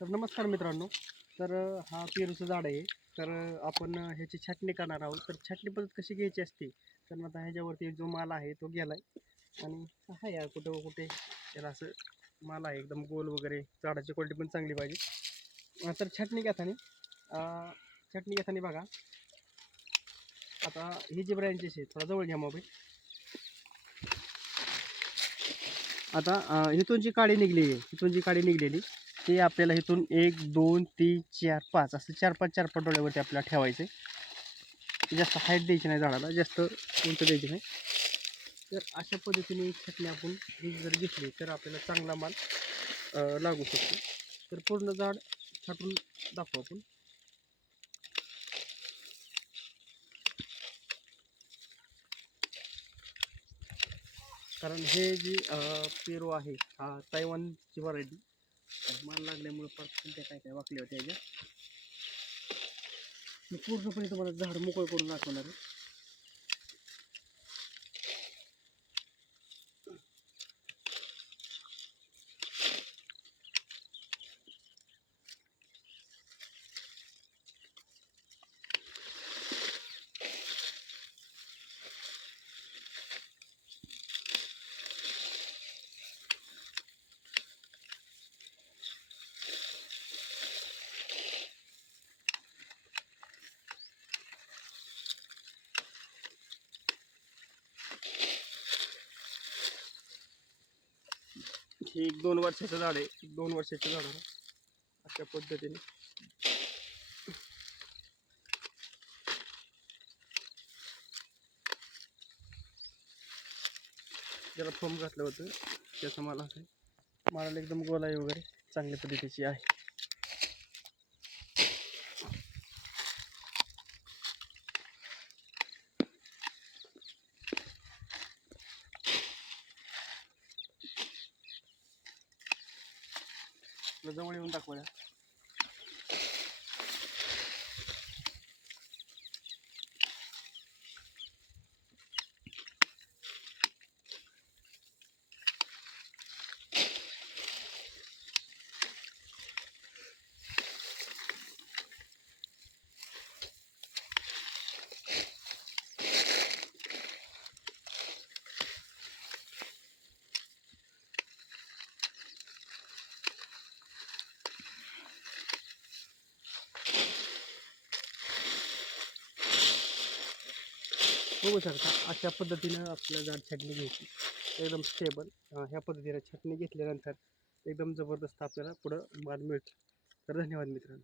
तर नमस्कार मित्रांनो. तर हा पेरूचं झाड आहे. तर आपण ह्याची छाटणी करणार आहोत. तर छाटणी पद्धत कशी घ्यायची असते, तर आता ह्याच्यावरती जो माल आहे तो गेलाय आणि आहे यार कुठं कुठे त्याला असं माल आहे एकदम गोल वगैरे, झाडाची क्वालिटी पण चांगली पाहिजे. तर छाटणी घेताना बघा, आता ही जी ब्रँचेस आहे थोडा जवळ घ्या मोबाईल. आता इथून जी काडी निघली आहे, इथून जी काडी निघलेली ते आपल्याला इथून 1 2 3 4 5 असं 4-5 डोळ्यावरती आपल्याला ठेवायचं आहे. जास्त हाईट द्यायची नाही झाडाला, जास्त उंच द्यायची नाही. तर अशा पद्धतीने छाटणी आपण ही जर घेतली तर आपल्याला चांगला माल लागू शकतो. तर पूर्ण झाड छाटून दाखवू आपण. कारण हे जी पेरू आहे हा तैवानची व्हरायटी, माल लागल्यामुळे परत त्या काय काय वाकले होते ह्याच्या. मी पूर्णपणे तुम्हाला झाड मोकळं करून दाखवणार आहे. हे 1-2 वर्षाचं झाड आहे. 2 वर्षाचं झाड आहे. अशा पद्धतीने ज्याला फोम घातलं होतं त्याचं मला असं मालाला एकदम गोलाई वगैरे चांगल्या पद्धतीची आहे. जवळ येऊन दाखवूया. बघू शकता अशा पद्धतीनं आपलं झाड छाटणी घ्यायची, एकदम स्टेबल. ह्या पद्धतीने छाटणी घेतल्यानंतर एकदम जबरदस्त आपल्याला पुढं माल मिळतो. तर धन्यवाद मित्रांनो.